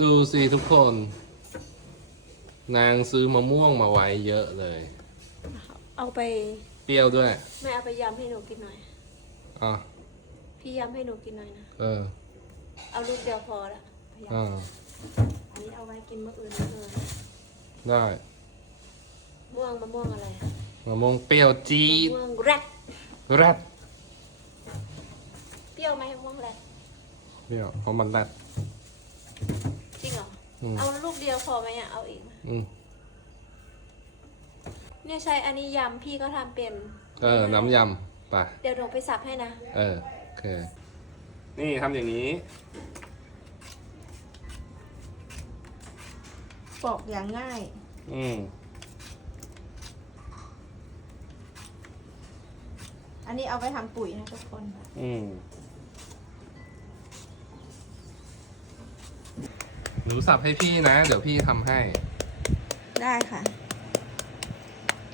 ดูสิทุกคน นางซื้อมะม่วงมาไว้เยอะเลย เอาไปเปรี้ยวด้วยแม่เอาไปยำให้หนูกินหน่อย อะพี่ยำให้หนูกินหน่อยนะ เออเอาลูกเดียวพอละพยายามอ่าอันนี้เอาไว้กินมื้ออื่นมื้ออื่นได้ม่วงมะม่วงอะไรมะม่วงเปรี้ยวจี๊มะดม่วงแรดแรดเปรี้ยวไหมมะม่วงแรดเปรี้ยวเพราะมันแรดจ ริงเหรอ อืมเอาลูกเดียวพอไหมอะ เอาอีกไหมอืมเนี่ยใช้อันนี้ยำพี่ก็ทำเป็น เออ น้ำยำไป เดี๋ยวหนูไปสับให้นะ เออ โอเค นี่ทำอย่างนี้ ปอกอย่างง่าย อืม อันนี้เอาไปทำปุ๋ยนะทุกคน อืม หนูสับให้พี่นะ เดี๋ยวพี่ทำให้ได้ค่ะ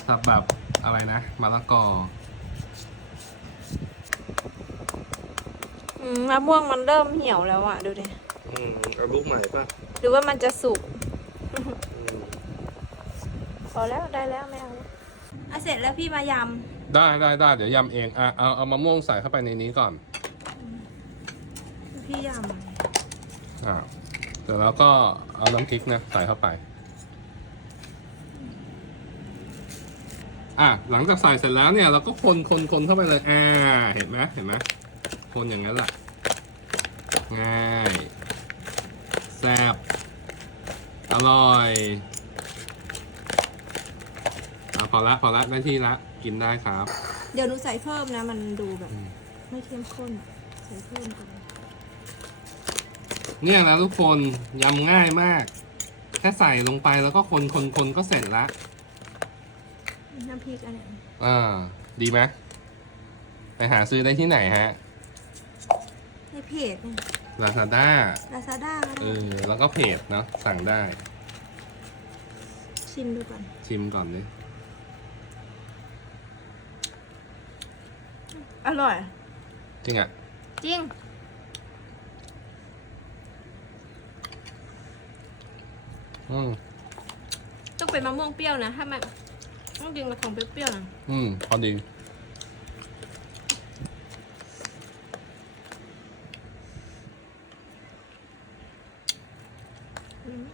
สับแบบอะไรนะมะละกอ อืมมะม่วงมันเริ่มเหี่ยวแล้วอะดูดิ อืมเอาลูกใหม่ป่ะหรือว่ามันจะสุกอืมพอแล้วได้แล้วไม่เอาแล้วอะเสร็จแล้วพี่มายได้ได้ได้เดี๋ยวยำเองอะเอาเอามะม่วงใส่เข้าไปในนี้ก่อนำพี่ยอ่า เสร็จแล้วก็เอาน้ำพริกนะใส่เข้าไป อะหลังจากใส่เสร็จแล้วเนี่ยเราก็คนคนคนเข้าไปเลยอ่าเห็นไหมเห็นไหมคนอย่างนั้นแหละง่ายแซ่บอร่อยอะพอละพอละได้ที่ละกินได้ครับำเดี๋ยวหนูใส่เพิ่มนะ มันดูแบบอืมไม่เข้มข้นอะใส่เพิ่มไป เนี่ยนะทุกคนยำง่ายมาก แค่ใส่ลงไปแล้วก็คนคนคนก็เสร็จละน้ำพริกอันเนี้ยอ่าดีไหมไปหาซื้อได้ที่ไหนฮะ ในเพจเนี่ย Lazada ลาซาด้าก็เอได้อแล้วก็เพจเนาะสั่งได้ ชิมดูก่อน ชิมก่อนเลยอร่อย จริงอะ จริง ต้องเป็นมะม่วงเปรี้ยวนะ ถ้ามันต้องกินกับของเปรี้ยวๆนะอืมพอดี อืม